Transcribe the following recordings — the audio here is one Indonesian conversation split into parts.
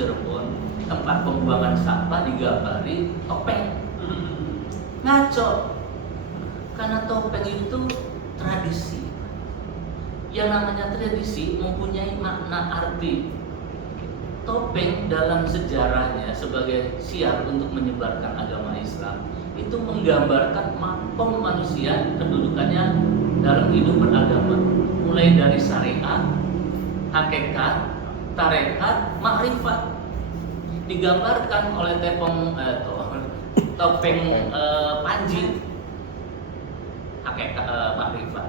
Cirebon, tempat pembuangan sampah digambari topeng. Ngaco. Karena topeng itu tradisi. Yang namanya tradisi mempunyai makna arti. Topeng dalam sejarahnya sebagai siar untuk menyebarkan agama Islam itu menggambarkan makom manusia kedudukannya dalam hidup beragama, mulai dari syariat, hakikat, tarekat, makrifat. Digambarkan oleh topeng Panji, hakikat, makrifat.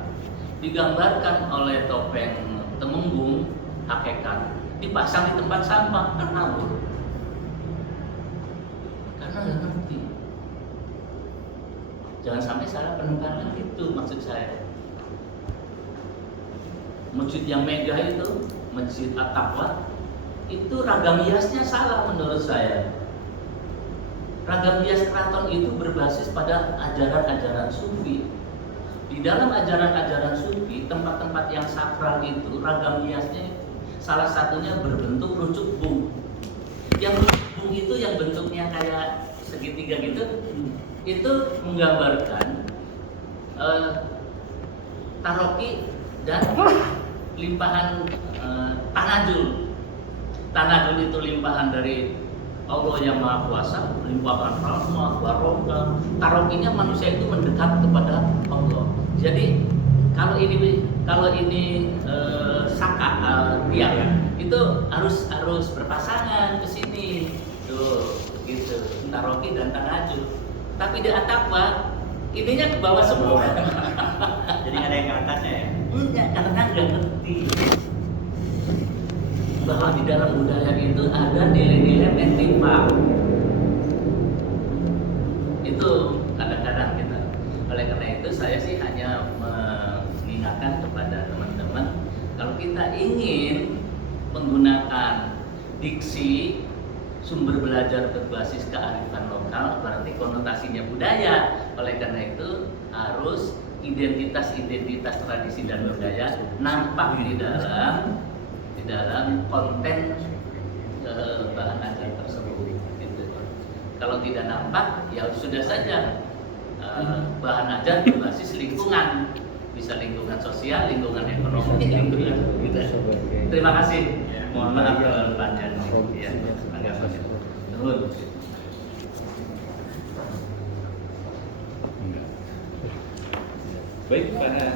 Digambarkan oleh topeng Temenggung, hakikat. Dipasang di tempat sampah, kan ngawur. Karena nggak ngerti. Jangan sampai salah penekanan, itu maksud saya. Masjid yang megah itu, Masjid At-Taqwa, itu ragam hiasnya salah menurut saya. Ragam hias keraton itu berbasis pada ajaran-ajaran sufi. Di dalam ajaran-ajaran sufi, tempat-tempat yang sakral itu, ragam hiasnya salah satunya berbentuk rucuk bung. Yang rucuk bung itu yang bentuknya kayak segitiga gitu, itu menggambarkan taroki dan limpahan tanajul. Tanajul itu limpahan dari Allah yang Maha Kuasa, limpahan rahmah, barokah. Tarokinya manusia itu mendekat kepada Allah. Jadi kalau ini saka tiang itu harus berpasangan ke sini tuh gitu, taroki dan tanajul. Tapi di At-Taqwa ininya ke bawah semua. Jadi nggak ada yang ke atasnya ya? Enggak, karena nggak ngerti bahwa di dalam budaya itu ada nilai-nilai mentimpa. Itu kadang-kadang kita. Oleh karena itu saya sih hanya mengingatkan kepada teman-teman, kalau kita ingin menggunakan diksi sumber belajar berbasis kearifan lokal, berarti konotasinya budaya. Oleh karena itu harus identitas tradisi dan budaya nampak di dalam konten bahan ajar tersebut. Gitu. Kalau tidak nampak, ya sudah saja bahan ajar berbasis lingkungan, bisa lingkungan sosial, lingkungan ekonomi, lingkungan gitu. Terima kasih. Mohon maaf kalau panjang. Ya, agak panjang. Nuhun. Baik, karena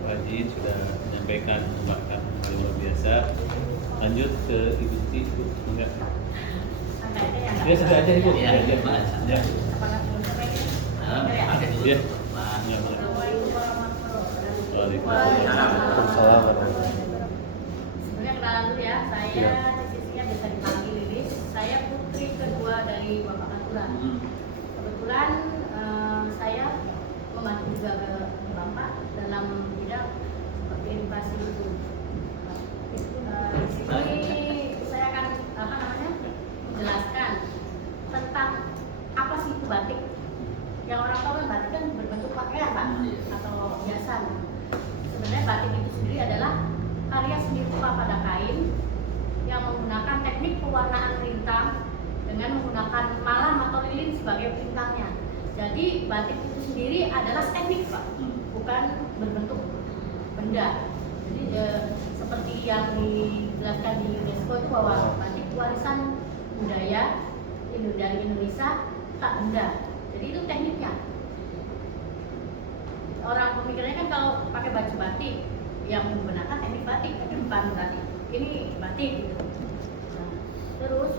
Pak Haji sudah menyampaikan pembahasan yang luar biasa. Lanjut ke Ibu Siti, Ibu. Enggak. Ya, sudah aja Ibu. Ya, ya. ya. Pakai dulu. Ya. Waalaikumsalam. Sebenarnya kenalan dulu ya, saya posisinya bisa dipanggil Lilis. Saya putri kedua dari Bapak Katuran. Kebetulan saya membantu juga ke Bapak dalam bidang seperti edukasi itu. Di sini saya akan menjelaskan tentang apa sih itu batik. Yang orang tahu kan batik kan berbentuk pakaian Pak atau hiasan. Sebenarnya batik itu sendiri adalah karya seni rupa pada kain yang menggunakan teknik pewarnaan rintang dengan menggunakan malam atau lilin sebagai rintangnya. Jadi batik itu sendiri adalah teknik Pak, bukan berbentuk benda. Jadi seperti yang dijelaskan di UNESCO itu bahwa batik warisan budaya dari Indonesia tak benda. Jadi itu tekniknya. Orang pemikirnya kan kalau pakai baju batik yang menggunakan teknik batik, tapi bukan batik. Ini batik gitu. Nah, terus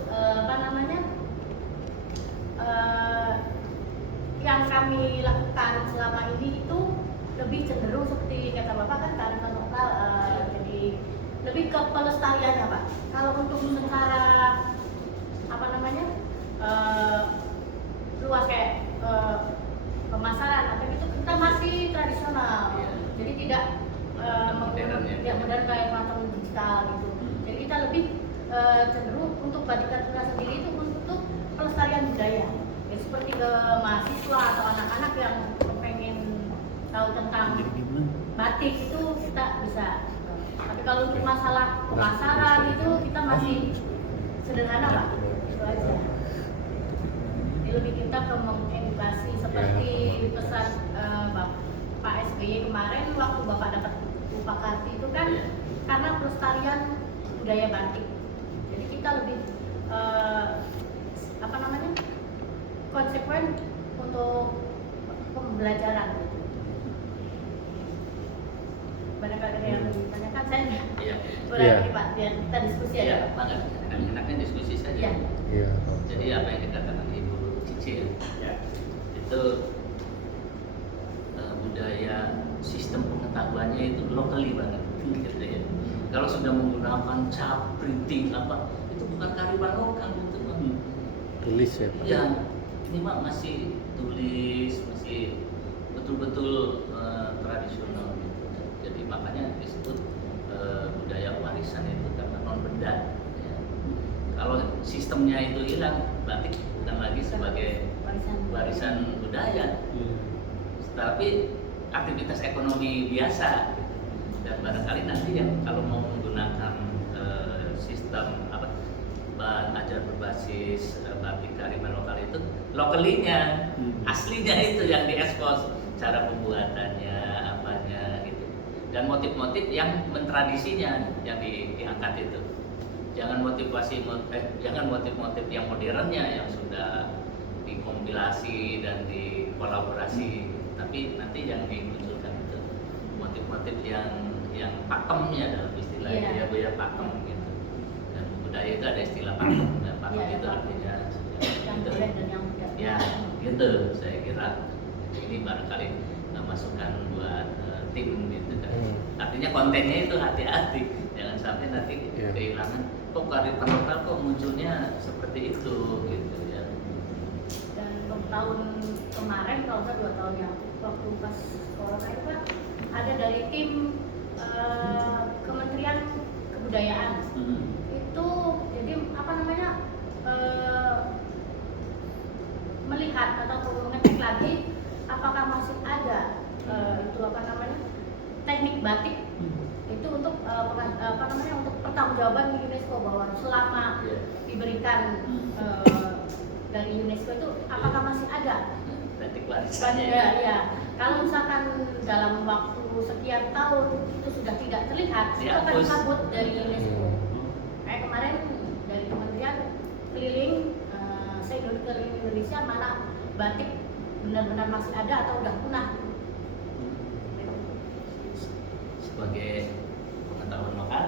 yang kami lakukan selama ini itu lebih cenderung seperti kata Bapak kan kearifan lokal, jadi lebih ke pelestariannya Pak. Kalau untuk secara luas kayak pemasaran atau itu kita masih tradisional, jadi tidak modern kayak macam digital gitu. Jadi kita lebih cenderung untuk batik Katuran sendiri itu untuk pelestarian budaya. Jadi seperti ke mahasiswa atau anak-anak yang pengen tahu tentang batik itu kita bisa. Tapi kalau untuk masalah pemasaran itu kita masih sederhana Pak, itu aja. Jadi lebih kita ke mengedukasi seperti pesan Pak SBY kemarin waktu Bapak dapat upah karti itu kan karena pelestarian budaya batik. Jadi kita lebih konsekuen untuk pembelajaran. Barangkali ada yang ditanyakan saya nggak? Iya. Boleh nih Pak, biar kita diskusi aja. Iya, banget. Enaknya diskusi saja. Iya. Iya. Jadi apa yang dikatakan Ibu Cicil, Ya. itu budaya sistem pengetahuannya itu locally banget, gitu ya. Kalau sudah menggunakan cap, printing apa, itu bukan kearifan lokal itu Bang. Tulis ya Pak. Ya, ini mah masih tulis, masih betul-betul tradisional gitu. Jadi makanya disebut budaya warisan itu karena non benda. Ya. Kalau sistemnya itu hilang, batik bukan lagi sebagai warisan budaya, tapi aktivitas ekonomi biasa. Dan barangkali nanti yang kalau mau menggunakan sistem bahan ajar berbasis batik kearifan lokal itu lokalinya, aslinya itu yang diekspos, cara pembuatannya, apanya gitu. Dan motif-motif yang mentradisinya yang diangkat itu. Jangan jangan motif-motif yang modernnya yang sudah dikompilasi dan dikolaborasi, tapi nanti yang dimunculkan itu motif-motif yang pakemnya dalam istilah ya Bu ya, pakem gitu. Dan budaya itu ada istilah pakem, dan pakem itu artinya yang gitu. boleh dan yang tidak. Ya gitu, saya kira ini barangkali masukan buat tim gitu kan. Artinya kontennya itu hati-hati, jangan sampai nanti kehilangan kok kearifan lokal kok munculnya seperti itu gitu ya. Dan tahun kemarin, kalau saya 2 tahun yang waktu pas corona itu kan ada dari tim Kementerian Kebudayaan itu, jadi melihat atau mengecek lagi apakah masih ada teknik batik itu untuk untuk pertanggungjawaban UNESCO, bahwa selama diberikan dari UNESCO itu apakah masih ada Batik warisannya. ya. Kalau misalkan dalam waktu sekian tahun itu sudah tidak terlihat, itu akan dicabut dari UNESCO. Kayak kemarin dari kementerian keliling, saya keliling Indonesia, mana batik benar-benar masih ada atau udah punah. Sebagai pengetahuan lokal,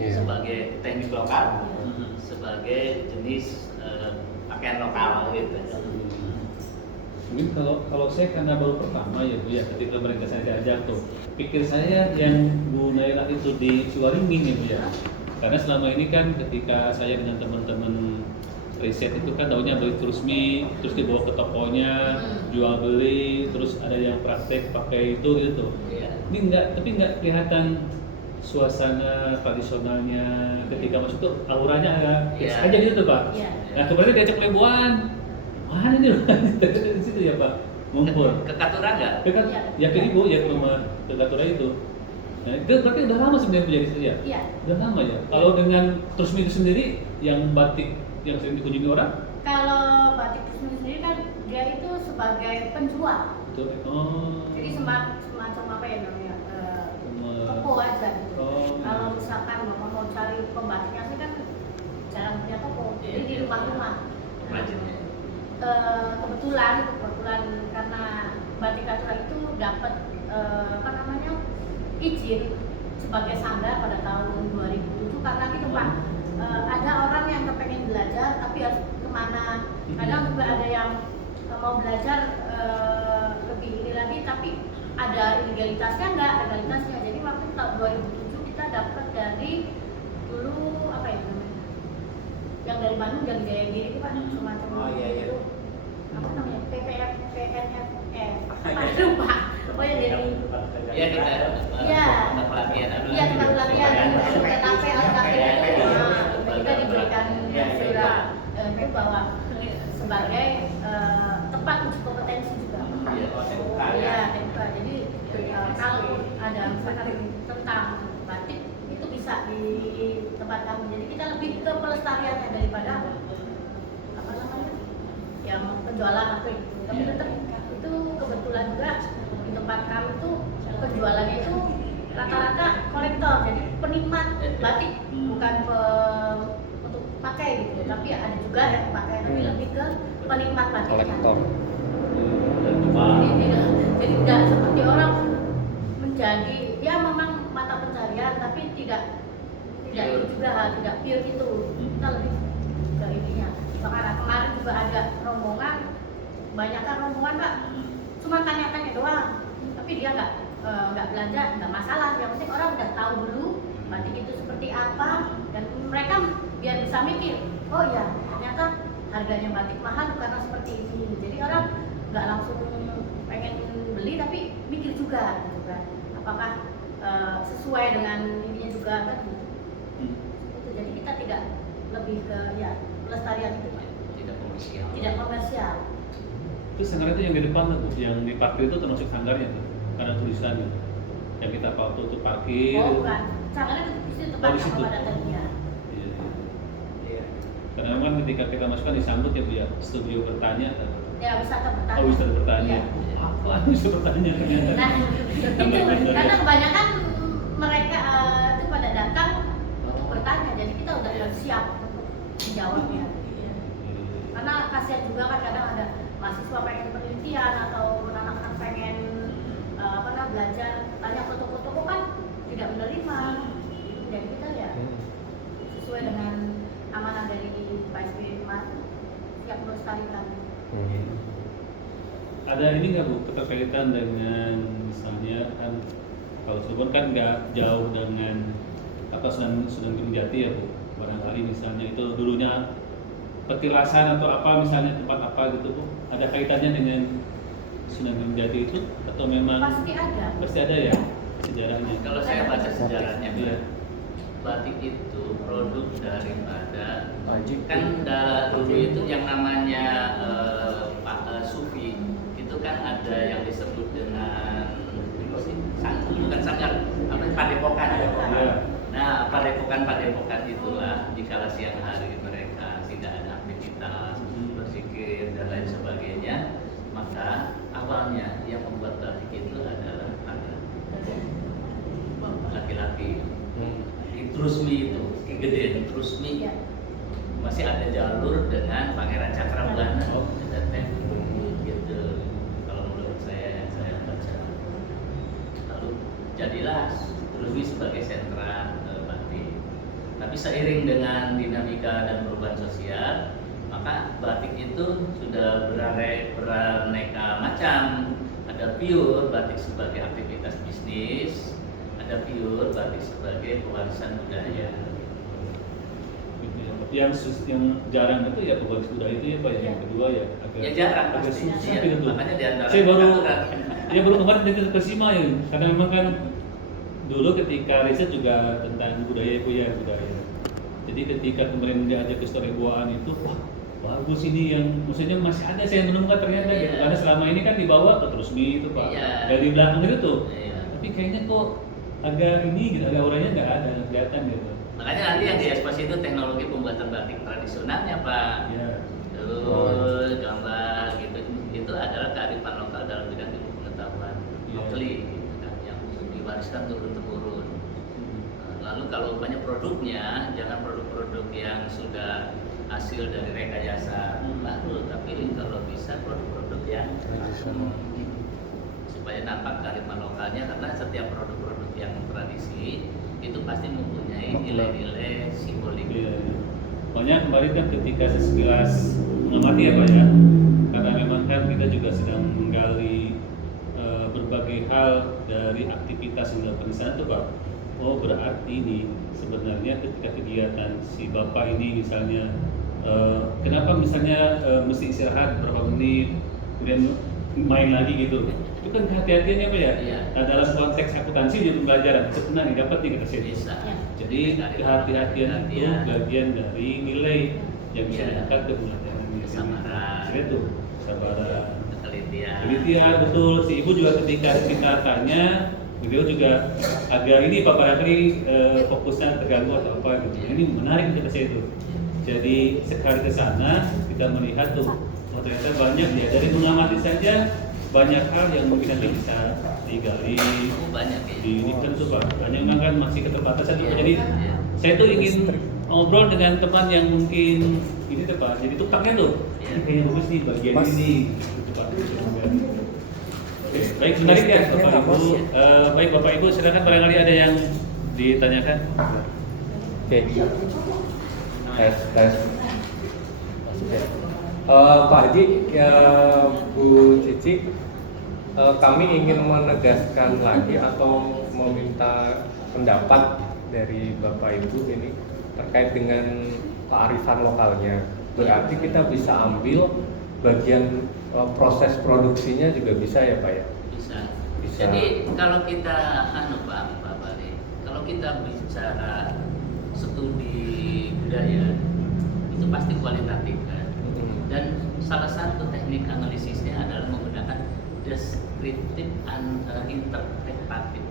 sebagai teknik lokal, sebagai jenis pakaian lokal gitu. Mungkin kalau saya karena baru pertama ya Bu ya, ketika mereka saya diajak tuh, pikir saya yang Bu Naila itu di Ciwaringin ya Bu ya. Karena selama ini kan ketika saya dengan teman-teman riset itu kan taunya beli terusmi, terus dibawa ke tokonya, jual beli, terus ada yang praktek pakai itu gitu. Ini tapi nggak kelihatan suasana tradisionalnya ketika masuk tuh, auranya agak biasa aja gitu Pak. Nah kemarin diajak leboan, mana ini di situ ya Pak, ngumpul. Ke Katura nggak? Yakin Ibu ya ke rumah ke Katura itu. Nah itu berarti udah lama sebenarnya menjadi setia. Iya. Udah lama ya. Kalau dengan terusmi itu sendiri yang batik yang sering dikunjungi orang? Kalau batik Kusmi sendiri kan dia itu sebagai penjual. Betul. Oh. Jadi semacam apa ya namanya, toko aja gitu. Kalau misalkan mau cari pembatiknya sih kan jarang punya toko, jadi di rumah-rumah. Kebetulan karena batik Katura itu dapat izin sebagai sanggar pada tahun 2007 karena gitu Pak. Ada orang yang kepengen belajar tapi harus kemana, kadang juga ada yang mau belajar lebih ini lagi tapi ada legalitasnya nggak, legalitasnya. Jadi waktu tahun 2007 kita dapat dari dulu apa ya namanya, yang dari Bandung, yang Jaya Giri itu Pak, semacam itu apa namanya, PNF lupa. Oh ya dari Ya kita tempat pelatihan. Iya tempat pelatihan itu kita diberikan surat itu bahwa sebagai tempat uji kompetensi juga. Iya, jadi kalau ada misalkan tentang batik itu bisa bisa di tempat kami. Jadi kita lebih ke pelestariannya daripada apa namanya yang penjualan apa itu. Tapi tetap itu kebetulan juga di tempat kami tuh penjualannya itu rata-rata kolektor, jadi penikmat batik, bukan untuk pakai gitu. Tapi ada juga yang pakai, tapi lebih ke penikmat batiknya. Kolektor. Jadi tidak seperti orang menjadi ya memang mata pencarian, tapi tidak itu juga tidak pure itu. Kita lebih ke ininya. Makanya kemarin juga ada rombongan, banyakkan rombongan Pak, cuma tanya-tanya doang, tapi dia nggak belanja, nggak masalah. Yang penting orang udah tahu dulu batik itu seperti apa, dan mereka biar bisa mikir, oh ya ternyata harganya batik mahal karena seperti ini. Jadi orang nggak langsung pengen beli, tapi mikir juga gitu kan, apakah sesuai dengan ininya juga kan gitu. Itu jadi kita tidak lebih ke ya pelestarian itu Pak. Tidak komersial. Itu sanggar itu yang di depan tuh, yang di parkir itu termasuk sanggarnya tuh, karena tulisannya yang kita foto tuh parkir. Oh bukan, sanggarnya di situ tempat di situ. pada tadinya. Iya. Iya. Karena memang ketika kita masukkan disambut ya Bu ya, studio bertanya. Ya wisata bertanya. Oh wisata bertanya. Iya. Apa wisata bertanya ternyata? Nah itu karena kebanyakan mereka itu pada datang untuk bertanya, jadi kita udah siap untuk menjawabnya. Karena kasihan juga kan kadang ada mahasiswa pengen penelitian atau anak-anak pengen belajar, tanya foto-foto kok kan tidak menerima. Jadi kita ya sesuai dengan amanah dari Pak SBY kemarin siap melestarikan. Ada ini nggak Bu keterkaitan dengan misalnya kan kalau Cirebon kan nggak jauh dengan Sunan Gunung Jati ya Bu, barangkali misalnya itu dulunya petilasan atau apa misalnya tempat apa gitu Bu, ada kaitannya dengan Sunan Gunung Jati itu atau memang Pasti ada. Pasti ada ya sejarahnya. Kalau saya baca sejarahnya, Iya. batik itu produk daripada Wajib. kan dulu itu yang namanya sufi itu kan ada yang disebut dengan bukan sanggar, apa padepokan. Iya. Nah, padepokan itulah di kala siang hari mereka tidak ada aktivitas, berzikir dan lain sebagainya, maka awalnya yang membuat batik itu adalah laki-laki. Di Trusmi itu, Ki Gede Trusmi, Iya. masih ada jalur dengan Pangeran Cakrabuana. Oh. Gitu. Kalau menurut saya yang saya baca. Lalu jadilah Trusmi sebagai sentra batik. Tapi seiring dengan dinamika dan perubahan sosial, maka batik itu sudah beraneka macam. Ada pure batik sebagai aktivitas bisnis, ada pure batik sebagai pewarisan budaya. Yang jarang itu ya pewaris budaya itu ya Pak. Yang kedua ya agak Ya jarang agak pasti. susah Iya, gitu. makanya di antara Saya baru aturan. ya baru kemarin jadi terkesima ya, karena memang kan dulu ketika riset juga tentang budaya itu ya budaya. Jadi ketika kemarin diajak ke Storyboan itu wah bagus ini yang maksudnya masih ada saya yang menemukan ternyata gitu. Iya. Karena selama ini kan dibawa ke Trusmi itu Pak. Iya. Dari belakang itu tuh. Iya. Tapi kayaknya kok agak ini gitu, agak orangnya nggak ada, nggak kelihatan gitu. Makanya nanti yang dieksposi itu teknologi pembuatan batik tradisionalnya Pak. Ya. Terus gambar gitu, itu adalah kearifan lokal dalam bidang ilmu pengetahuan Iya. lokali gitu kan, yang diwariskan turun temurun. Lalu kalau banyak produknya, jangan produk-produk yang sudah hasil dari rekayasa baru, tapi kalau bisa produk-produk yang Tradisional. supaya nampak kearifan lokalnya, karena setiap produk-produk yang tradisi itu pasti mempunyai nilai-nilai simbolik. Iya. Pokoknya kemarin kan ketika sekilas mengamati ya Pak ya, karena memang kan kita juga sedang menggali berbagai hal dari aktivitas yang dilakukan di sana tuh Pak. Oh berarti nih sebenarnya ketika kegiatan si Bapak ini misalnya kenapa misalnya mesti istirahat berapa menit kemudian main lagi gitu, itu kan kehati-hatiannya Pak ya. Iya. Nah, dalam konteks akuntansi di pembelajaran sebenarnya dapat nih kita sih. Bisa. Jadi kehati-hatian itu bagian dari nilai yang bisa Iya. diangkat ke pembelajaran ini. Kesabaran. Saya tuh kesabaran. Ketelitian. Penelitian betul. Si ibu juga ketika kita tanya Beliau juga agak ini Pak Barakli fokusnya terganggu atau apa gitu. Ini menarik kata saya itu. Jadi sekali ke sana kita melihat tuh, oh ternyata banyak ya, dari mengamati saja banyak hal yang mungkin nanti bisa digali. Banyak ya. Di ini kan tuh Pak, banyak memang kan masih keterbatasan tuh Pak. Jadi Iya. saya tuh ingin ngobrol dengan teman yang mungkin ini tuh Pak, jadi tukangnya tuh. Iya. Ini kayaknya bagus nih bagian Mas. ini gitu Pak. Oke, baik menarik ya Bapak Ibu. Baik Bapak Ibu, silakan barangkali ada yang ditanyakan. Oke. Tes. Pak Haji, Bu Cici, kami ingin menegaskan lagi atau meminta pendapat dari Bapak Ibu ini terkait dengan kearifan lokalnya. Berarti kita bisa ambil bagian proses produksinya juga bisa ya Pak ya? Bisa. Bisa. Jadi kalau kita Pak Bali, kalau kita bicara studi budaya itu pasti kualitatif kan. Dan salah satu teknik analisisnya adalah menggunakan deskriptif interpretatif.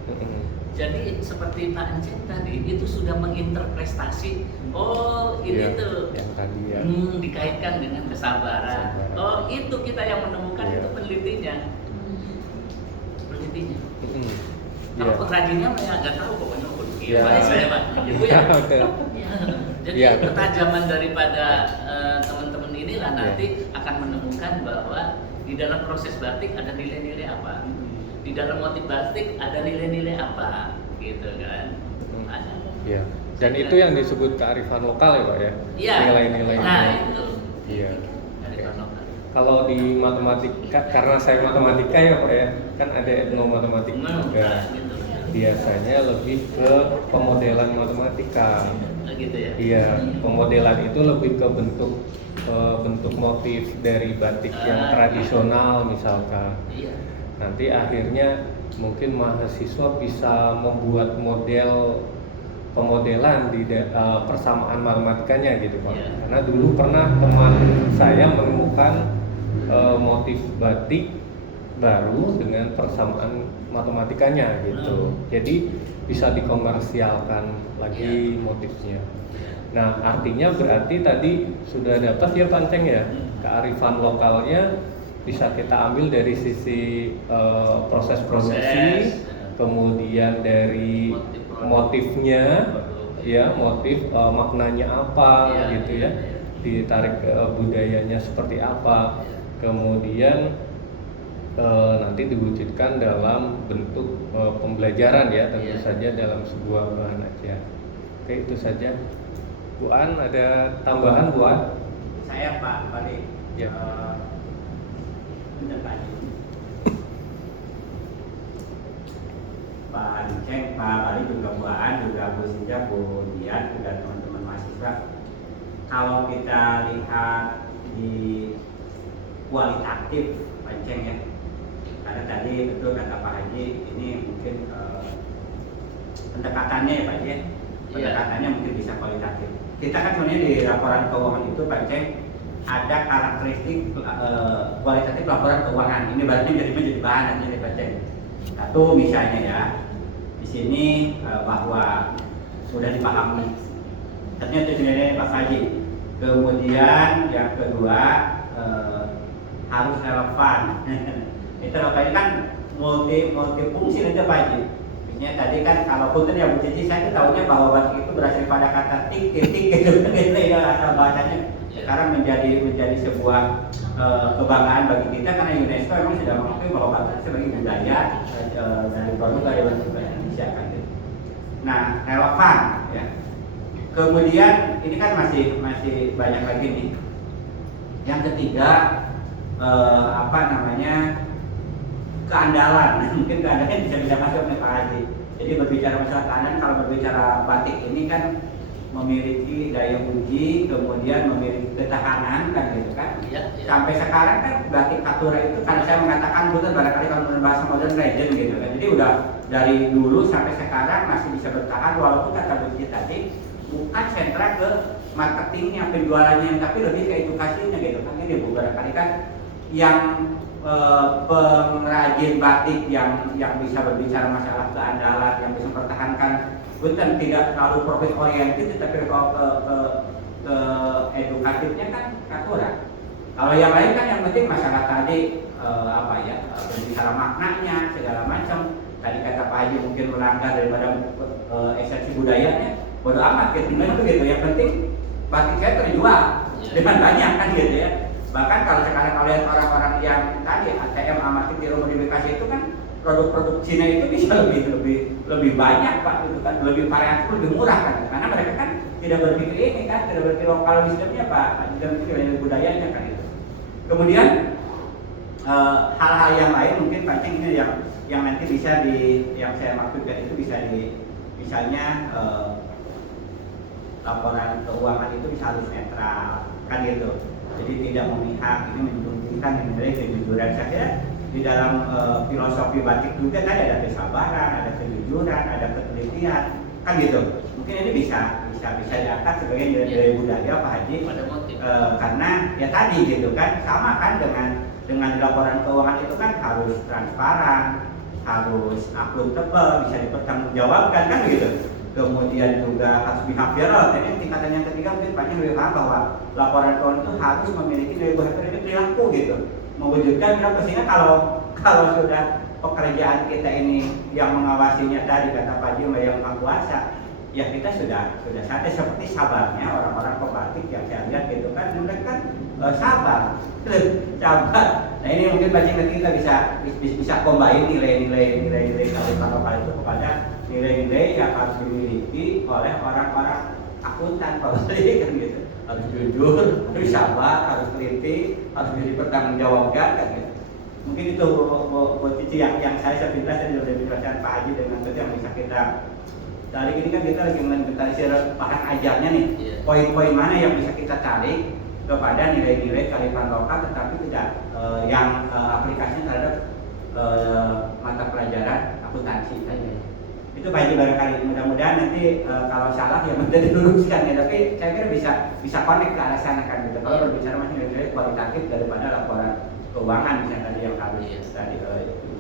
Jadi seperti Pak Enceng tadi itu sudah menginterpretasi, oh ini Iya, tuh yang tadi ya. dikaitkan dengan kesabaran. Kesabaran. Oh itu kita yang menemukan, Iya. itu penelitinya. Iya. Kalau pengrajinnya mereka nggak tahu pokoknya Iya. gimana saya Pak. Itu ya. Oke. Jadi Iya. ketajaman daripada teman-teman inilah Iya. nanti akan menemukan bahwa di dalam proses batik ada nilai-nilai apa, di dalam motif batik ada nilai-nilai apa, gitu kan? Ada. Iya. Dan itu yang disebut kearifan lokal ya Pak ya? Iya. Nilai-nilainya. Nah itu. Iya. Dari Oke. lokal. Kalau di matematika, karena saya matematika ya Pak ya, kan ada etnomatematika juga. Gitu. Biasanya lebih ke pemodelan matematika. Gitu ya. Iya, pemodelan itu lebih ke bentuk motif dari batik yang tradisional misalkan. Iya. Nanti akhirnya mungkin mahasiswa bisa membuat model pemodelan di persamaan matematikanya gitu Pak. Iya. Karena dulu pernah teman saya menemukan motif batik baru dengan persamaan matematikanya gitu. Jadi bisa dikomersialkan lagi motifnya. Nah, artinya berarti tadi sudah dapat ya Pak Enceng ya, kearifan lokalnya bisa kita ambil dari sisi proses produksi, kemudian dari motifnya, ya motif maknanya apa Iya, gitu iya, ya, iya. ditarik budayanya seperti apa, kemudian nanti diwujudkan dalam bentuk pembelajaran ya, tentu Iya. saja dalam sebuah bahan ajar. Oke, itu saja. Bu An, ada tambahan Bu An? Saya Pak Bali. Ya. Bentar Pak Haji. Pak Enceng, Pak Bali juga Bu An, juga Bu Sinja, Bu Dian, dan teman-teman mahasiswa. Kalau kita lihat di kualitatif Pak Enceng ya, karena tadi betul kata Pak Haji, ini mungkin pendekatannya ya Pak Haji, pendekatannya mungkin bisa kualitatif. Kita kan sebenarnya di laporan keuangan itu Pak Enceng ada karakteristik kualitatif laporan keuangan. Ini berarti menjadi bahan nanti Pak Enceng. Satu misalnya ya, di sini bahwa sudah dipahami ternyata itu sebenarnya Pak Haji. Kemudian yang kedua harus relevan. Itu relevan kan multifungsi nanti Pak Haji. Misalnya tadi kan kalau punten ya Bu Cici, saya tahunya bahwa batik itu berasal pada kata tik gitu ya asal bahasanya. Sekarang menjadi sebuah kebanggaan bagi kita karena UNESCO memang sudah mengakui bahwa batik sebagai budaya dari produk dari bangsa Indonesia kan. Nah, relevan ya. Kemudian ini kan masih banyak lagi nih. Yang ketiga keandalan. Mungkin keandalan bisa masuk nih Pak Haji. Jadi berbicara masalah keandalan, kalau berbicara batik ini kan memiliki daya uji, kemudian memiliki ketahanan kan gitu kan. Iya, iya. Sampai sekarang kan batik Katura itu kan saya mengatakan betul barangkali kalau menurut bahasa modern legend gitu kan. Jadi udah dari dulu sampai sekarang masih bisa bertahan walaupun kata Bu Cici tadi bukan sentra ke marketingnya, penjualannya, tapi lebih ke edukasinya gitu kan. Ini Bu barangkali kan yang pengrajin batik yang bisa berbicara masalah keandalan, yang bisa mempertahankan, bukan tidak terlalu profit oriented, tetapi kalau ke edukatifnya kan kurang. Kalau yang lain kan yang penting masalah tadi berbicara maknanya segala macam. Tadi kata Pak Haji mungkin melanggar daripada esensi budayanya, bodo amat ketinggalan begitu. Yang penting batik saya terjual dengan banyak kan gitu ya. Bahkan kalau sekarang kalian orang-orang yang tadi ATM amatir di modifikasi itu kan produk-produk Cina itu bisa lebih banyak Pak, itu kan lebih variatif, lebih murah kan, karena mereka kan tidak berpikir ini kan, tidak berpikir lokal wisdomnya Pak, tidak berpikir budayanya kan itu. Kemudian hal-hal yang lain mungkin Pak Ceng ini yang nanti bisa yang saya maksudkan itu bisa misalnya laporan keuangan itu bisa harus netral kan gitu. Jadi tidak memihak, ini menunjukkan nilai kejujuran. Saya kira di dalam filosofi batik juga tadi ada kesabaran, ada kejujuran, ada ketelitian, kan gitu. Mungkin ini bisa diangkat sebagai nilai budaya Pak Haji, karena ya tadi gitu kan, sama kan dengan laporan keuangan itu kan harus transparan, harus akuntabel, bisa dipertanggungjawabkan kan gitu. Kemudian juga harus behavioral. Jadi tingkatan yang ketiga mungkin banyak lebih paham bahwa laporan keuangan itu harus memiliki nilai behavioral, ini perilaku gitu, mewujudkan perilaku. Sehingga kalau sudah pekerjaan kita ini yang mengawasinya tadi kata Pak Haji yang Maha Kuasa, ya kita sudah santai seperti sabarnya orang-orang pebatik yang saya lihat gitu kan, mereka kan sabar. Nah ini mungkin Pak Haji kita bisa combine nilai kearifan lokal itu kepada nilai-nilai yang harus dimiliki oleh orang-orang akuntan publik kan gitu. Harus jujur, harus sabar, harus teliti, harus dipertanggungjawabkan kan gitu. Mungkin itu buat Cici yang saya sepintas dan sudah dijelaskan Pak Haji dengan itu yang bisa kita. Kali ini kan kita lagi menginventarisir bahan ajarnya nih. Poin-poin mana yang bisa kita tarik kepada nilai-nilai kearifan lokal, tetapi tidak yang aplikasinya terhadap mata pelajaran akuntansi saja. Itu Pak Haji barangkali, mudah-mudahan nanti kalau salah ya menjadi diluruskan ya, tapi saya kira bisa connect ke arah sana kan gitu. Kalau berbicara masih nilai kualitatif daripada laporan keuangan misalnya tadi yang harus tadi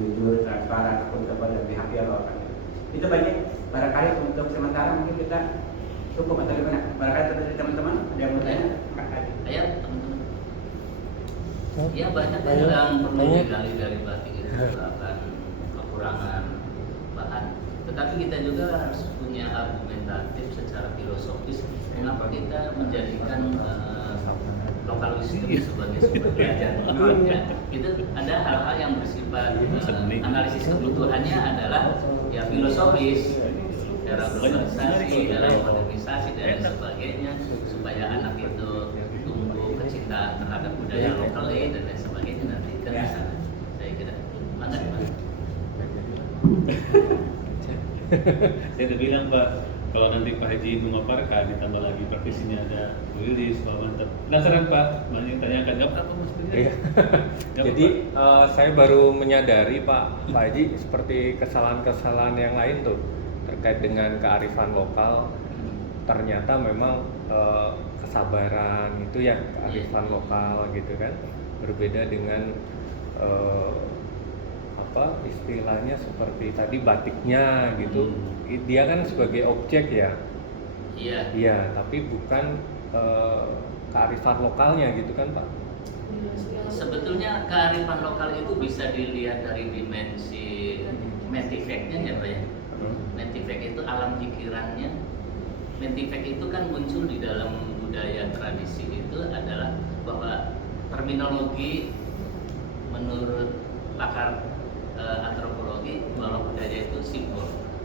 jujur, transparan, akuntabel dan behavioral kan. Itu banyak barangkali untuk sementara mungkin kita cukup atau gimana? Barangkali dari teman-teman ada yang mau tanya? Ayo teman-teman. Ya banyak yang perlu digali dari batik itu akan kekurangan bahan. Tetapi kita juga harus punya argumentatif secara filosofis mengapa kita menjadikan lokal wisdom sebagai sumber belajar. Itu ada hal-hal yang bersifat analisis kebutuhannya adalah ya filosofis, era globalisasi, era modernisasi dan sebagainya, supaya anak itu tumbuh kecintaan terhadap budaya lokal dan lain sebagainya nanti kan bisa. Saya kira banget Pak. Saya udah bilang Pak, kalau nanti Pak Haji memaparkan ditambah lagi praktisinya ada Bu Yuli, wah mantap. Penasaran Pak, banyak yang tanyakan, nggak apa-apa Mas Tanya. Iya. Jadi saya baru menyadari Pak Haji seperti kesalahan-kesalahan yang lain tuh terkait dengan kearifan lokal. Ternyata memang kesabaran itu ya kearifan lokal gitu kan, berbeda dengan istilahnya seperti tadi batiknya gitu. Dia kan sebagai objek ya. Iya, tapi bukan kearifan lokalnya gitu kan Pak. Sebetulnya kearifan lokal itu bisa dilihat dari dimensi mentifeknya ya Pak ya. Mentifek itu alam pikirannya. Mentifek itu kan muncul di dalam budaya tradisi itu adalah bahwa terminologi menurut pakar antropologi bahwa budaya itu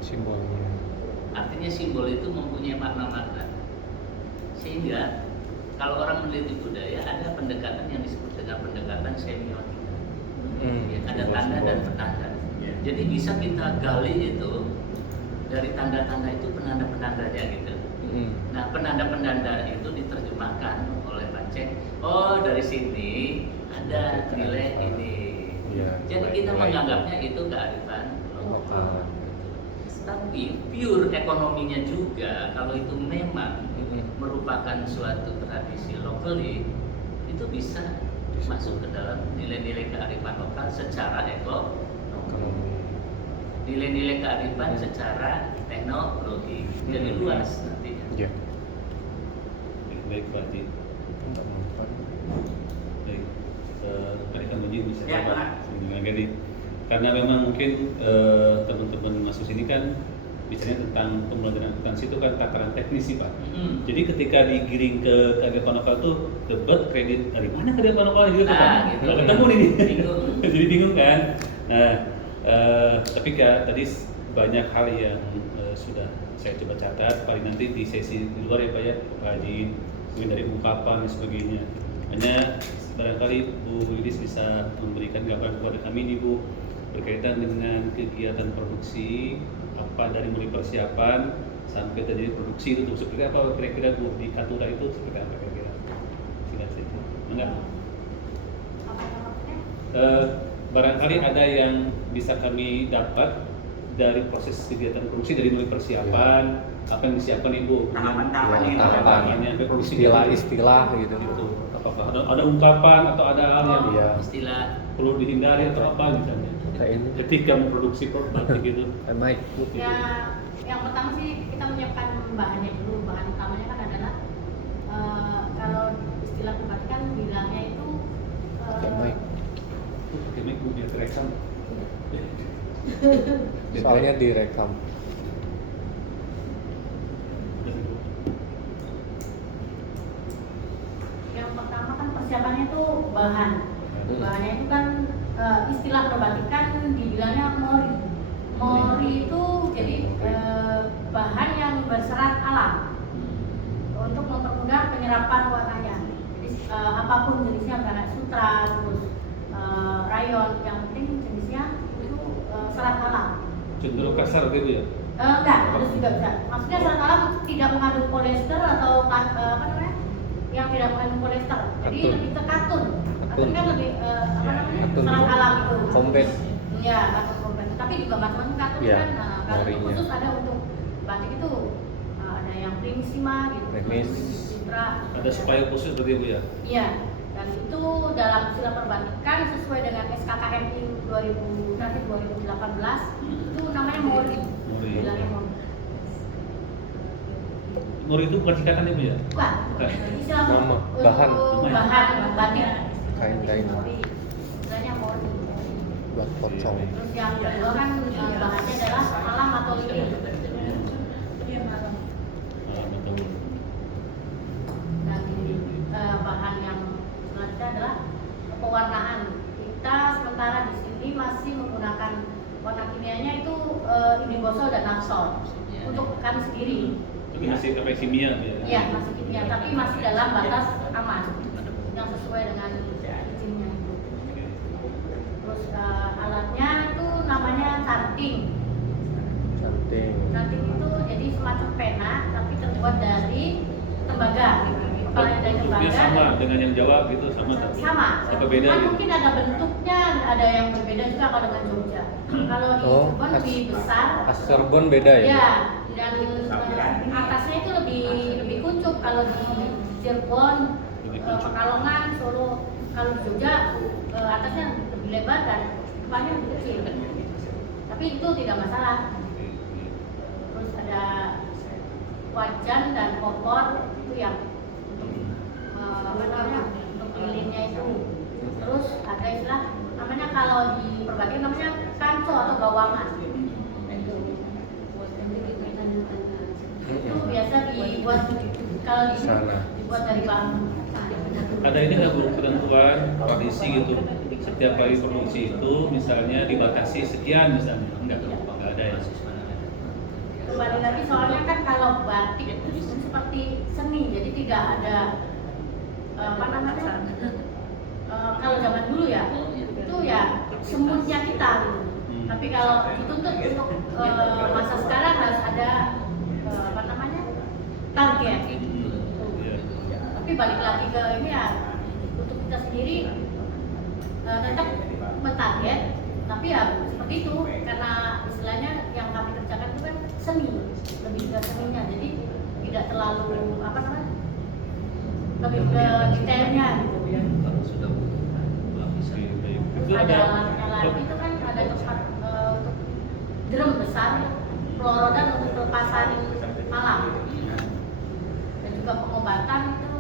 simbolnya. Artinya simbol itu mempunyai makna-makna. Sehingga kalau orang meneliti budaya ada pendekatan yang disebut dengan pendekatan semiotika. Ada tanda dan petanda. Jadi bisa kita gali itu dari tanda-tanda itu penanda-penandanya gitu. Nah penanda-penanda itu diterjemahkan oleh Pak Ceng. Oh dari sini ada nilai ini. Jadi kita menganggapnya itu kearifan lokal. Tapi pure ekonominya juga kalau itu memang merupakan suatu tradisi lokal itu bisa masuk ke dalam nilai-nilai kearifan lokal secara nilai-nilai kearifan secara teknologi. Jadi luas nantinya. Ya. Baik Pak Haji. Baik, tadi kan Muji bisa Ya, jawab Pak. dengan Gadi. Karena memang mungkin teman-teman masuk sini kan bicaranya tentang pembelajaran akuntansi itu kan tataran teknis sih Pak. Jadi ketika digiring ke kearifan lokal tuh debat kredit dari mana kearifan lokal gitu Nah, Pak. gitu. Nggak ketemu nih. Bingung. Jadi bingung kan. Nah, tapi Kak tadi banyak hal yang sudah saya coba catat. Paling nanti di sesi di luar ya Pak ya, Pak Haji, mungkin dari ungkapan dan sebagainya. Hanya barangkali Bu Yudis bisa memberikan gambaran kepada kami nih Bu berkaitan dengan kegiatan produksi apa dari mulai persiapan sampai terjadi produksi itu seperti apa kira-kira Bu di Katura itu seperti apa kira-kira? Silakan. Enggak. Apa yang maksudnya? Barangkali ada yang bisa kami dapat dari proses kegiatan produksi dari mulai persiapan apa yang disiapkan Ibu Tahapan-tahapan ini, tahapannya sampai produksi Istilah-istilah gitu. gitu. Apakah ada ungkapan atau ada hal yang Iya. Istilah perlu dihindari atau apa misalnya Kayak ini. ketika memproduksi produk batik gitu. Mike. Ya, yang pertama sih kita menyiapkan bahannya dulu. Bahan utamanya kan adalah kalau istilah kebatik kan bilangnya itu Kayak Mike. Ini Bu biar terekam. Soalnya direkam. yang pertama kan persiapannya itu bahan. Bahannya itu kan istilah perbatikan dibilangnya mori. Mori itu jadi bahan yang berserat alam untuk mempermudah penyerapan warnanya. Jadi apapun jenisnya, misalnya sutra, terus rayon, yang penting jenisnya itu serat alam. Cenderung kasar gitu ya. Enggak, harus juga bisa. Maksudnya serat alam tidak mengandung polyester atau apa namanya? Yang tidak mengandung polyester. Jadi Katun. lebih ke katun. Katun kan lebih apa namanya? Katun. Serat alam itu. Kompet. Iya, katun kompet. Tapi juga macam-macam katun Iya, kan. Nah, kalau morinya. khusus ada untuk batik itu ada yang prinsima gitu. Premis. Citra. Ada supaya khusus seperti itu ya. Iya. Dan itu dalam istilah perbatikan sesuai dengan SKKMI 2018 itu namanya mori. Mori. Bilangnya mori. Mori itu bukan singkatan Ibu ya? Bukan. Bukan. Istilah Nama, bahan. bahan batik. Kain-kain. Mori. Istilahnya mori. Buat pocong. Terus yang kedua kan bahannya adalah alam atau lilin. Betul. Dan bahan yang selanjutnya adalah pewarnaan. Kita sementara di sini masih menggunakan warna kimianya itu indigo dan naphthol untuk kami sendiri. Tapi masih pakai kimia ya. Iya, masih kimia, tapi masih dalam batas aman yang sesuai dengan izinnya itu. Terus alatnya itu namanya canting. Cantik. Canting itu jadi semacam pena tapi terbuat dari tembaga. Kepalanya dari Bentuknya tembaga. sama dengan yang Jawa gitu sama tak? Sama. Apa beda Cuman gitu? mungkin ada bentuknya, ada yang berbeda juga kalau dengan Jogja. Kalau di Cirebon lebih besar. Khas Cirebon beda ya? Ya, dan atasnya itu lebih kuncup. Kalau di Cirebon, Lebih kuncup. Pekalongan, Solo, kalau di Jogja atasnya lebih lebar dan depannya lebih kecil. Tapi itu tidak masalah. Terus ada wajan dan kompor itu yang untuk apa namanya untuk lilinnya itu. Terus ada istilah namanya kalau di perbagian namanya kanco atau gawangan. Itu biasa dibuat kalau di Sana. dibuat dari bambu. Ada ini nggak Bu ketentuan tradisi gitu setiap kali produksi itu misalnya dibatasi sekian misalnya enggak ada ya. Kembali lagi soalnya kan kalau batik itu seperti seni, jadi tidak ada apa namanya kalau zaman dulu ya itu ya semutnya kita gitu. Tapi kalau dituntut untuk masa sekarang harus ada apa namanya target. Iya. Tapi balik lagi ke ini ya untuk kita sendiri tetap mentarget, tapi ya seperti itu karena istilahnya yang kami kerjakan itu kan seni, lebih ke seninya, jadi tidak terlalu apa namanya lebih ke detailnya gitu. Kalau sudah ada alat itu kan ada tempat untuk drum besar, pelorodan untuk pelepasan malam. Dan juga pengobatan itu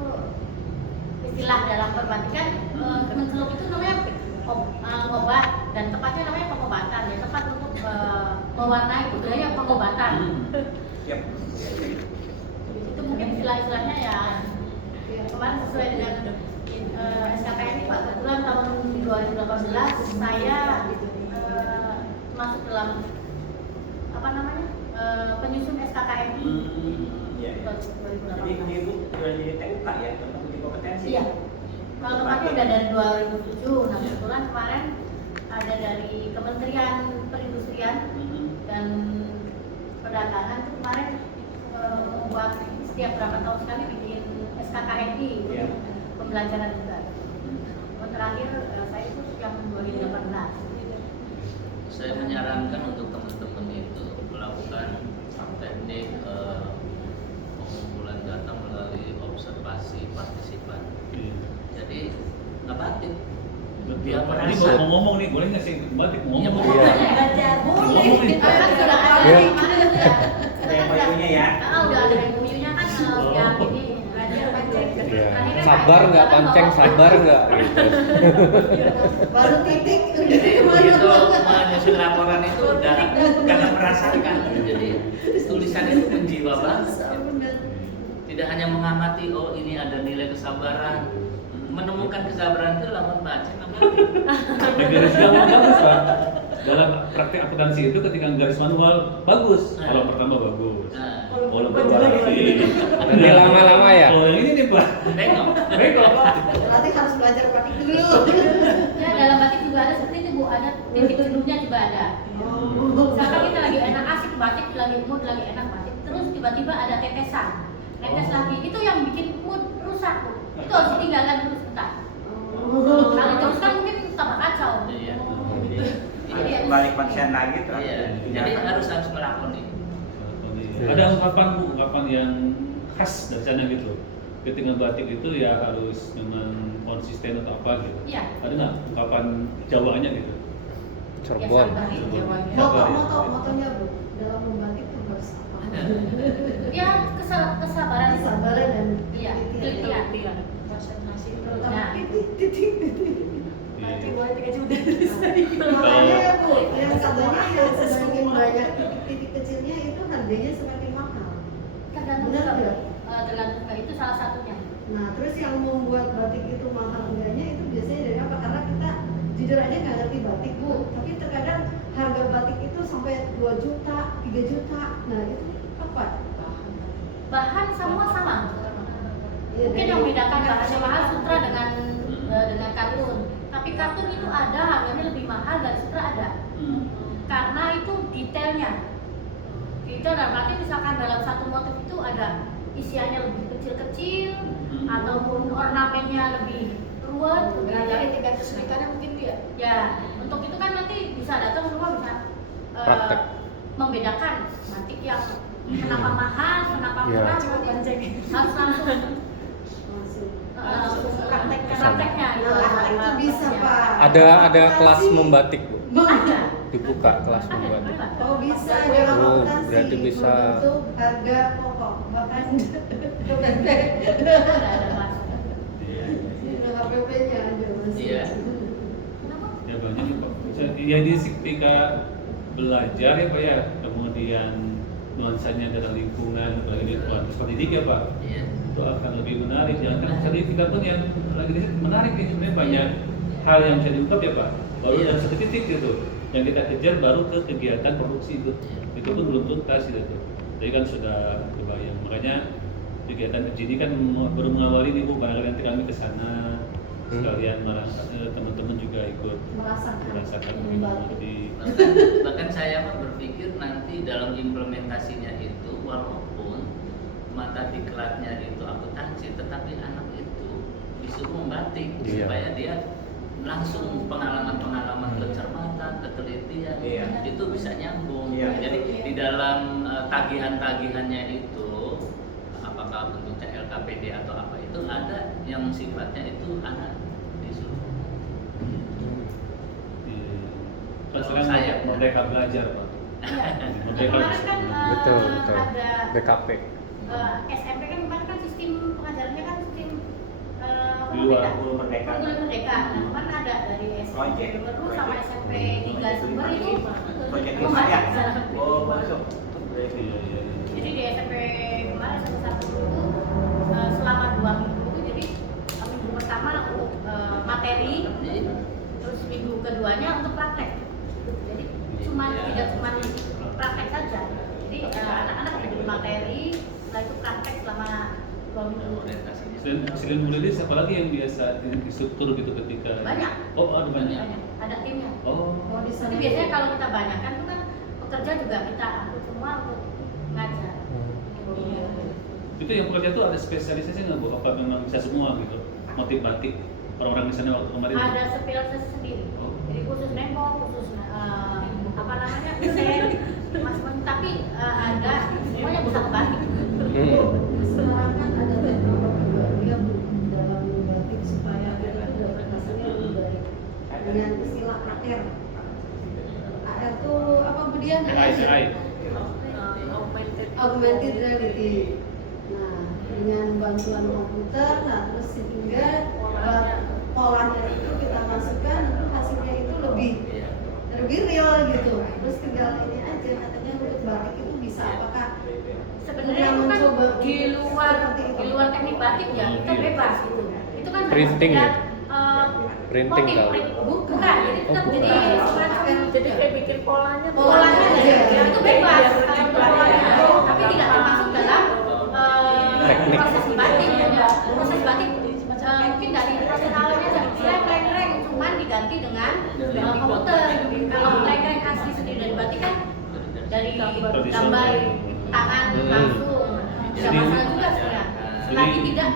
istilah dalam perbatikan mencelup itu namanya obat dan tempatnya namanya pengobatan ya, tempat untuk mewarnai budaya pengobatan. Yap. Itu mungkin istilah-istilahnya ya kemarin sesuai dengan SKKN Pak. Kebetulan tahun 2018 saya masuk dalam apa namanya penyusun SKKN. Iya. Jadi kamu itu sudah jadi TUK ya, untuk uji kompetensi. Iya. Kalau tempatnya udah dari 2007. Nah kebetulan kemarin ada dari Kementerian Perindustrian dan Perdagangan tuh kemarin membuat setiap berapa tahun sekali bikin SKKNI Iya. pembelajaran juga. Terakhir saya ikut yang 2018. Saya menyarankan untuk teman-teman itu melakukan teknik pengumpulan data melalui observasi partisipan. Jadi nggak batik. Dia Ini merasa. mau ngomong nih, boleh nggak sih batik mau Iya, ngomong? boleh. Belajar boleh. Kan sudah ada Iya. kemarin sudah. Ada yang MOU-nya ya? Udah ada MOU-nya kan yang ini belajar panceng. Iya. Terakhir kan Sabar nggak kan panceng, bawa- sabar nggak? Gitu. Baru titik. Jadi begitu menyusun laporan itu udah karena merasakan. Jadi tulisan itu menjiwa banget. Tidak hanya mengamati, oh ini ada nilai kesabaran. Menemukan kesabaran itu lawan baca Garis manual bagus Pak. Dalam praktik akuntansi itu ketika garis manual bagus. Nah. Kalau pertama bagus. Nah, Kalau kedua Nanti lama-lama ya? Kalau yang ini nih Pak. tengok. Baiklah Pak. Berarti harus belajar batik dulu. Ya dalam batik juga ada seperti itu Bu, ada titik jenuhnya juga ada. Misalkan kita lagi enak asik batik, lagi mood lagi enak batik, terus tiba-tiba ada tetesan, tetes lagi, itu yang bikin mood rusak Bu. Itu harus ditinggalkan dulu sebentar. Kalau teruskan mungkin tambah kacau. Iya. Jadi kembali konsen lagi tuh. Iya. Jadi harus melakoni. Ada ungkapan Bu, ungkapan yang khas dari sana gitu. Ketika batik itu ya harus memang konsisten atau apa gitu. Iya. Ada nggak ungkapan Jawanya gitu? Cirebon. Motonya Bu, dalam membatik tuh harus apa? Ya kesabaran itu. Kesabaran dan Iya, telitian. konsentrasi Nah. terutama titik. Nanti Iya. buat aja udah Makanya ya Bu, yang katanya yang semakin banyak titik kecilnya itu harganya semakin mahal. tergantung Benar juga, nggak? tergantung juga itu salah satunya. Nah, terus yang membuat batik itu mahal enggaknya itu biasanya dari apa? Karena kita jujur aja nggak ngerti batik Bu, tapi terkadang harga batik itu sampai 2 juta, 3 juta. Nah, itu apa? Bahan semua sama. Iya, Mungkin dari- yang membedakan bahannya mahal sutra dengan kartun. Tapi kartun itu ada harganya lebih mahal dari sutra ada. Karena itu detailnya. Detail dalam arti misalkan dalam satu motif itu ada isiannya lebih kecil-kecil ataupun ornamennya lebih ruwet. Dari tingkat kesulitannya mungkin dia. Ya, untuk itu kan nanti bisa datang semua bisa Praktek. membedakan batik yang kenapa mahal, kenapa Iya. murah, harus langsung prakteknya gitu. Nah, itu bisa Pak. Ada kelas membatik Bu. Ada. Dibuka kelas Ada, membatik. ada. Oh bisa dalam Oh, akuntansi berarti bisa. membentuk harga pokok bahkan HPP. Ada kelas. HPP-nya ada masih. Iya. Kenapa? Ya banyak nih Pak. Ya di ketika belajar ya Pak ya, kemudian nuansanya dalam lingkungan, apalagi di kualitas pendidik ya Pak, Iya. itu akan lebih menarik. Jangan kan tadi kita pun yang lagi di sini menarik nih, sebenarnya banyak hal yang bisa diungkap ya Pak. Baru Iya. dalam satu titik gitu, yang kita kejar baru ke kegiatan produksi itu pun belum tuntas gitu. Jadi kan sudah kebayang. Makanya kegiatan uji ini kan baru mengawali nih Bu, barangkali nanti kami ke sana sekalian teman-teman juga ikut merasakan bagaimana di Bahkan saya mah berpikir nanti dalam implementasinya itu walaupun mata diklatnya itu akuntansi, tetapi anak itu disuruh membatik Iya. supaya dia langsung pengalaman-pengalaman kecermatan, ketelitian Iya. itu bisa nyambung. Iya. Jadi di dalam tagihan-tagihannya itu apakah bentuknya LKPD atau apa itu ada yang sifatnya itu anak disuruh. sekarang saya merdeka belajar Pak. Iya. Merdeka Kemarin kan Betul, betul. ada BKP. SMP kan kemarin kan sistem pengajarannya kan sistem Di luar. Guru merdeka. Kurikulum merdeka. Nah, kemarin ada dari SMP Project. baru sama SMP 3 Sumber itu Project pembahasan ya? sejarah. Oh, masuk. Iya, iya, iya. Jadi di SMP kemarin satu itu selama 2 minggu jadi minggu pertama untuk materi, terus minggu keduanya untuk praktek. Jadi tidak cuma praktek saja. Jadi anak-anak diberi materi, setelah itu praktek selama 2 minggu. Selain Bu Lili, siapa lagi yang biasa instruktur gitu ketika? Banyak. Oh, ada banyak. Ada timnya. Oh. Oh, di sana Tapi biasanya kalau kita banyak kan itu kan pekerja juga kita atur semua untuk ngajar. Iya. Itu yang pekerja itu ada spesialisasi nggak Bu? Apa memang bisa semua gitu? Motif batik orang-orang di sana waktu kemarin? Ada spesialisasi sendiri. Oh. Jadi khusus nembok, khusus apa namanya desain, mas-mas. Tapi ada semuanya bisa batik. sekarang kan ada teknologi baru ya Bu, dalam batik supaya adaptasinya lebih baik dengan istilah AR. AR itu apa Bu Dian? AI. Augmented reality. Nah, dengan bantuan komputer, nah terus sehingga polanya itu kita masukkan, nanti hasilnya itu lebih real gitu. Terus tinggal ini aja katanya untuk batik itu bisa apakah Sebenarnya itu kan di luar teknik batik ya kita bebas gitu. Itu kan Printing ya? Printing motif, kali. bukan. Jadi kita jadi Jadi kayak bikin polanya polanya aja. ya itu bebas kalau polanya, tapi tidak termasuk dalam Teknik. proses batik ya. Proses batik mungkin dari proses awalnya saya leng-leng cuman diganti dengan komputer. Kalau leng-leng asli sendiri dari batik kan dari gambar tangan langsung. Tidak masalah juga sebenarnya. Selagi tidak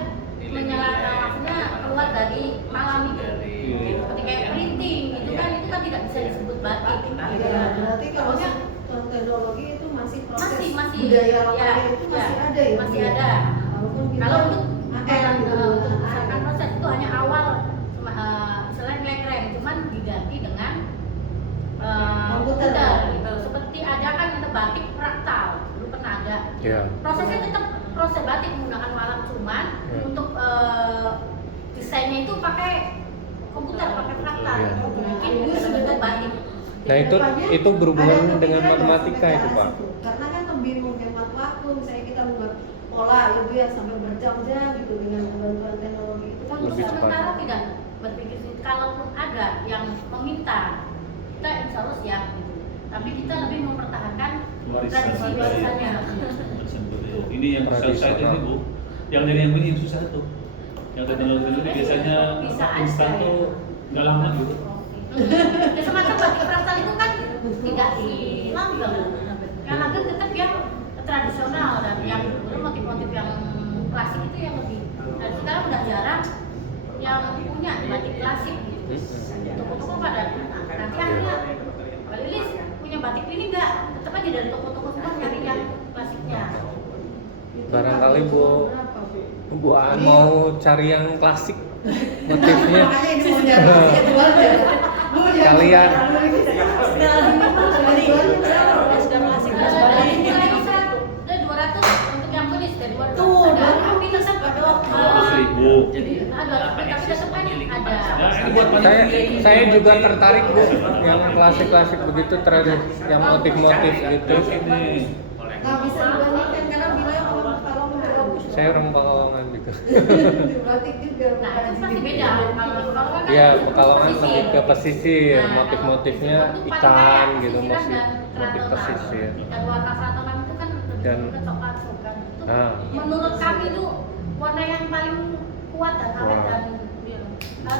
maksudnya keluar dari malam itu. Seperti kayak printing itu kan tidak bisa disebut batik. Ya, berarti kalau teknologi itu masih proses Masih budaya ya, lokalnya itu masih ya, ada ya? masih Bu, ya? ada. Walaupun kita Kalau untuk AR gitu. misalkan proses itu hanya awal cuma selain leng-leng cuman diganti dengan Komputer. gitu. Seperti ada kan ada batik fraktal dulu pernah ada. Ya. Prosesnya tetap proses batik menggunakan walam cuman Ya. untuk desainnya itu pakai komputer, pakai fraktal. Ya. Bikin bentuk batik. Nah, itu berhubungan Ada dengan kepikiran matematika nggak itu, sampai ke Pak? arah situ? Karena kan lebih menghemat waktu, misalnya kita membuat pola ya Bu ya sampai berjam-jam gitu dengan bantuan teknologi itu kan Untuk Lebih cepat. sementara tidak berpikir sih. Kalaupun ada yang meminta, kita insya Allah siap gitu. Tapi kita lebih mempertahankan tradisi warisannya. Ini yang susah ini Bu. Yang dari yang ini susah tuh. Yang teknologi itu biasanya Bisa instan aja, tuh nggak lama gitu. Ya, semacam batik fraktal itu kan tidak dilanggeng. Yang langgeng tetap yang tradisional dan yang dulu motif-motif yang klasik itu yang lebih. Dan sekarang udah jarang yang punya batik klasik gitu. Toko-toko pada nanti akhirnya Mbak Lilis punya batik ini enggak? Tetap aja dari toko-toko semua nyari yang klasiknya. Itu Barangkali harga Bu berapa, Bu? Bu Aan mau cari yang klasik motifnya. Makanya ini mau nyari harga jual ya. Bu, jangan Kalian. jual lagi. Setelah ini Bu, harga jualnya berapa? Sudah klasik Dari mulai 100 dan 200 untuk yang tulis dari 200 Tuh, ada. baru Tapi tetap ada 100.000. Jadi ada tapi tetap kan ada. Nah, ini buat Saya juga tertarik Bu yang klasik-klasik begitu yang motif-motif gitu. Ini Nggak bisa dibandingkan karena wilayah kalau menurut Saya orang Pekalongan gitu. di batik juga. Nah, itu pasti beda. Kalau kan Iya, Pekalongan pesisir. lebih ke pesisir, Nah, motif-motifnya itu paling ikan kayak gitu, pesisiran masih dan motif keratonan. pesisir. Dan warna keratonan itu kan Dan- lebih ke coklat kan. Itu Nah. menurut kami itu warna yang paling kuat dan awet Wah. dan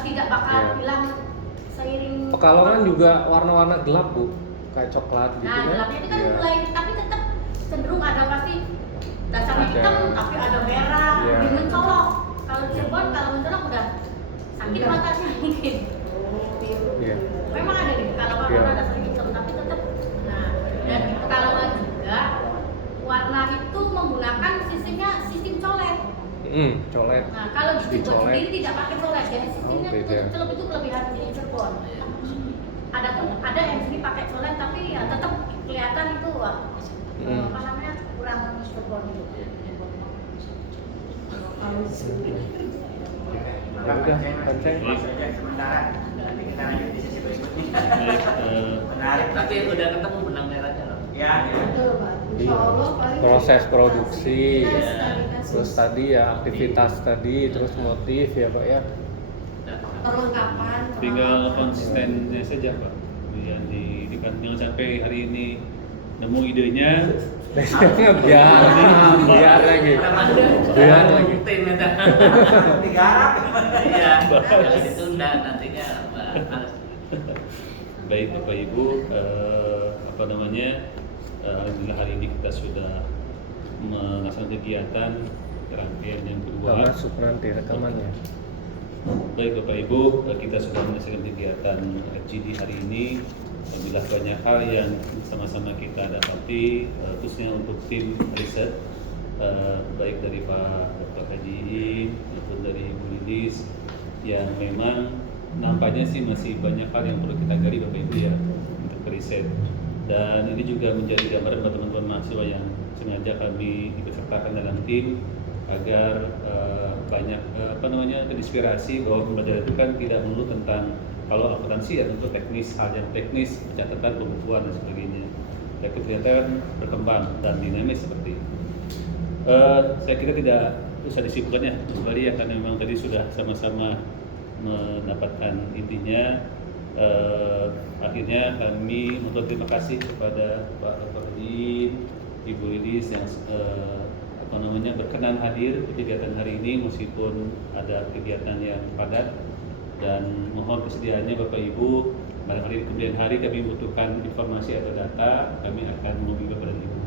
tidak bakal Iya. hilang seiring. Pekalongan juga warna-warna gelap Bu, kayak coklat gitu Nah, kan? gelapnya itu kan Iya. mulai tapi tetap cenderung ada pasti dasarnya Ada. hitam tapi ada merah, Iya. lebih mencolok. Kalau di Cirebon kalau mencolok udah sakit Udah. matanya mungkin. Iya. Memang ada di Pekalongan Iya. warna dasar hitam tapi tetap. Nah, dan di Pekalongan juga warna itu menggunakan sistemnya sistem colet. Colet. Nah, kalau di Cirebon Dicolet. sendiri tidak pakai colet, jadi sistemnya Oh, beda. celup itu kelebihan di Cirebon. ada yang sini pakai solen tapi ya tetap kelihatan itu apa namanya kurang support gitu. Maka Udah, Panceng, Panceng. saja sementara, nanti kita lanjut di sesi berikutnya. Baik, Menarik. Tapi udah ketemu benang merahnya loh. Ya, ya. Betul, Pak. Insya Iya. Allah paling Proses produksi, Kita ya. sekali kasih terus tadi ya aktivitas tadi, terus motif ya Pak ya. perlengkapan. tinggal peralatan. konsistennya saja Pak. Yang jangan sampai hari ini nemu idenya, Biar lagi. Biar lagi. Tim ya. Digarap. Iya, kalau ditunda nantinya harus. baik Bapak Ibu, alhamdulillah hari ini kita sudah melaksanakan kegiatan rangkaian yang Nggak kedua. masuk nanti rekamannya. Baik Bapak Ibu, kita sudah menyelesaikan kegiatan FGD hari ini. Alhamdulillah banyak hal yang sama-sama kita dapati, khususnya untuk tim riset, baik dari Pak Dr. Haji Iin maupun dari Bu Lilis, yang memang nampaknya sih masih banyak hal yang perlu kita gali Bapak Ibu ya untuk riset. Dan ini juga menjadi gambaran buat teman-teman mahasiswa yang sengaja kami ikut sertakan dalam tim agar banyak terinspirasi bahwa pembelajaran itu kan tidak melulu tentang kalau akuntansi ya tentu teknis, hal yang teknis, catatan, pembukuan dan sebagainya. Tapi ternyata kan berkembang dan dinamis seperti itu. Saya kira tidak usah disibukkan ya, kembali ya karena memang tadi sudah sama-sama mendapatkan intinya. Akhirnya kami mengucapkan terima kasih kepada Pak Dr. Haji, Ibu Lilis yang berkenan hadir di kegiatan hari ini meskipun ada kegiatan yang padat, dan mohon kesediaannya Bapak Ibu barangkali di kemudian hari kami membutuhkan informasi atau data, kami akan menghubungi Bapak dan Ibu.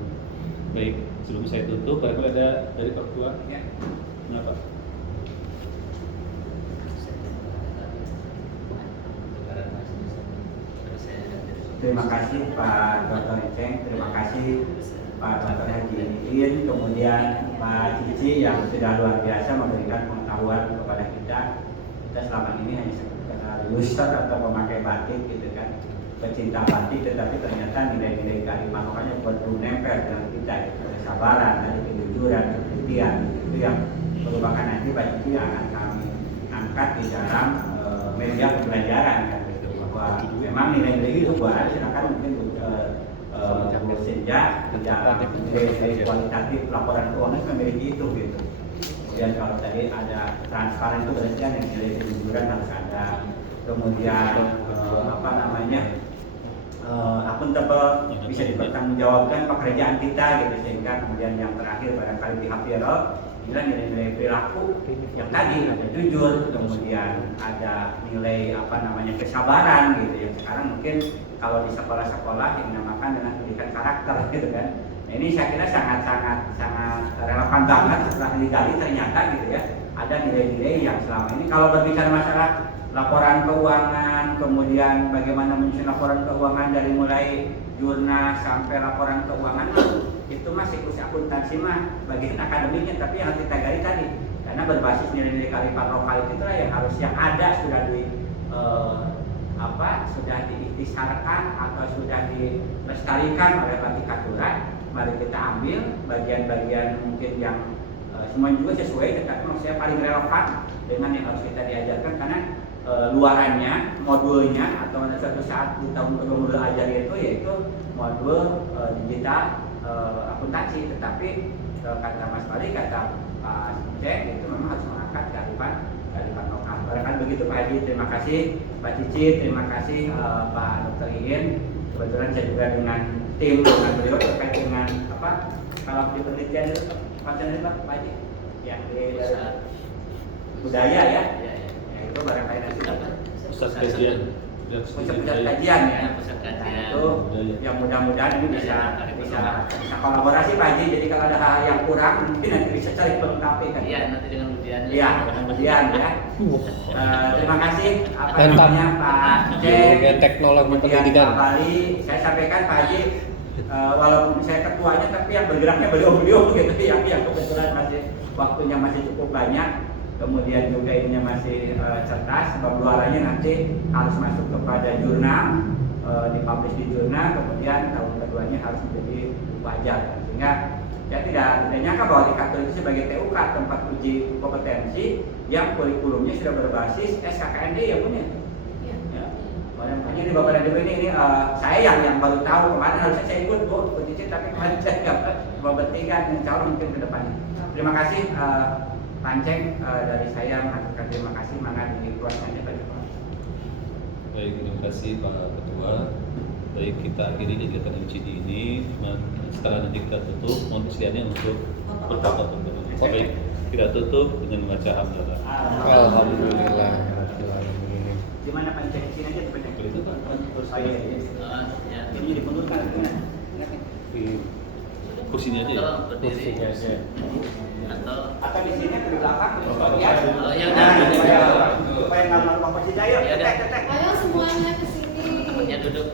Baik, sebelum saya tutup barangkali ada dari Pak Ketua. Ya. Kenapa? Terima kasih Pak Dr. Iceng, terima kasih Pak Dr. Haji Iin, kemudian Pak Cici yang sudah luar biasa memberikan pengetahuan kepada kita. Kita selama ini hanya sekedar user atau pemakai batik gitu kan, pecinta batik, tetapi ternyata nilai-nilai kalimat makanya perlu nempel dalam kita, gitu. Kesabaran, tadi kejujuran, kemudian itu yang merupakan nanti Pak Cici yang akan kami angkat di dalam media pembelajaran kan gitu, bahwa memang nilai-nilai itu buat silakan mungkin Bu Senja di dalam nilai kualitatif laporan keuangan memiliki itu gitu. Kemudian kalau tadi ada transparan itu berarti yang nilai kejujuran harus ada. Kemudian akuntabel bisa dipertanggungjawabkan pekerjaan kita gitu, sehingga kemudian yang terakhir barangkali behavioral inilah nilai-nilai perilaku yang tadi ada jujur, kemudian ada nilai kesabaran gitu yang sekarang mungkin kalau di sekolah-sekolah yang dinamakan dengan pendidikan karakter gitu kan. Nah, ini saya kira sangat relevan banget setelah digali ternyata gitu ya, ada nilai-nilai yang selama ini kalau berbicara masalah laporan keuangan, kemudian bagaimana menyusun laporan keuangan dari mulai jurnal sampai laporan keuangan itu masih siklus akuntansi mah bagian akademiknya, tapi yang harus kita gali tadi karena berbasis nilai-nilai kearifan lokal itulah yang harus yang ada sudah diikhtisarkan atau sudah dilestarikan oleh Batik Katuran. Mari kita ambil bagian-bagian mungkin yang semuanya juga sesuai, tetapi maksudnya paling relevan dengan yang harus kita diajarkan karena luarannya, modulnya atau pada suatu saat di tahun kedua modul ajar itu yaitu modul digital akuntansi, tetapi kata Mas Bali, kata Pak Cek itu memang harus mengangkat kearifan lokal. Barangkali begitu Pak Haji, terima kasih Pak Cici, terima kasih Pak Dr. Iin. Kebetulan saya juga dengan tim dengan beliau terkait dengan kalau di penelitian itu Pak Haji yang di budaya ya. Itu barangkali nanti Pusat kajian. pusat kajian ya. Pusat Nah, kajian. itu yang mudah-mudahan ini bisa kolaborasi Pak Haji. Jadi kalau ada hal yang kurang mungkin nanti bisa cari pelengkapi kan. Iya, nanti dengan ujian. Iya, kemudian ya. Terima kasih Mantap. Pak Dengan teknologi kemudian pendidikan. Pak Bali. Saya sampaikan Pak Haji, walaupun saya ketuanya tapi yang bergeraknya beliau gitu ya, yang kebetulan waktunya masih cukup banyak. kemudian juga ininya masih cerdas, sebab luarannya nanti harus masuk kepada jurnal, dipublish di jurnal, kemudian tahun keduanya harus menjadi wajar. Sehingga saya tidak nyangka bahwa di Katolik itu sebagai TUK, tempat uji kompetensi yang kurikulumnya sudah berbasis SKKND ya Bun ya. Ya. Makanya ini Bapak dan Ibu ini saya yang baru tahu, kemarin harusnya saya ikut Bu Cici, tapi kemarin saya nggak mau bertiga, insya Allah mungkin ke depannya. Terima kasih Panceng, dari saya mengaturkan terima kasih, mangga dikeluarkan Pak Joko. Baik, terima kasih Pak Ketua. Baik, kita akhiri kegiatan MCD ini. Setelah nanti kita tutup, mohon kesediaannya untuk berdoa. Baik, kita tutup dengan membaca hamdalah. Alhamdulillah. Di mana Panceng? Sini aja Pak. Itu Pak, Oh iya, iya. Ya. Ini dipundurkan gimana? kursinya aja ya. Atau berdiri Kursinya aja. atau di sini atau di belakang? Oh, Ya. oh, ya Nah, udah. supaya nggak melakukan posisi, ayo Ya udah. tetek. Ayo semuanya ke sini. Ya duduk.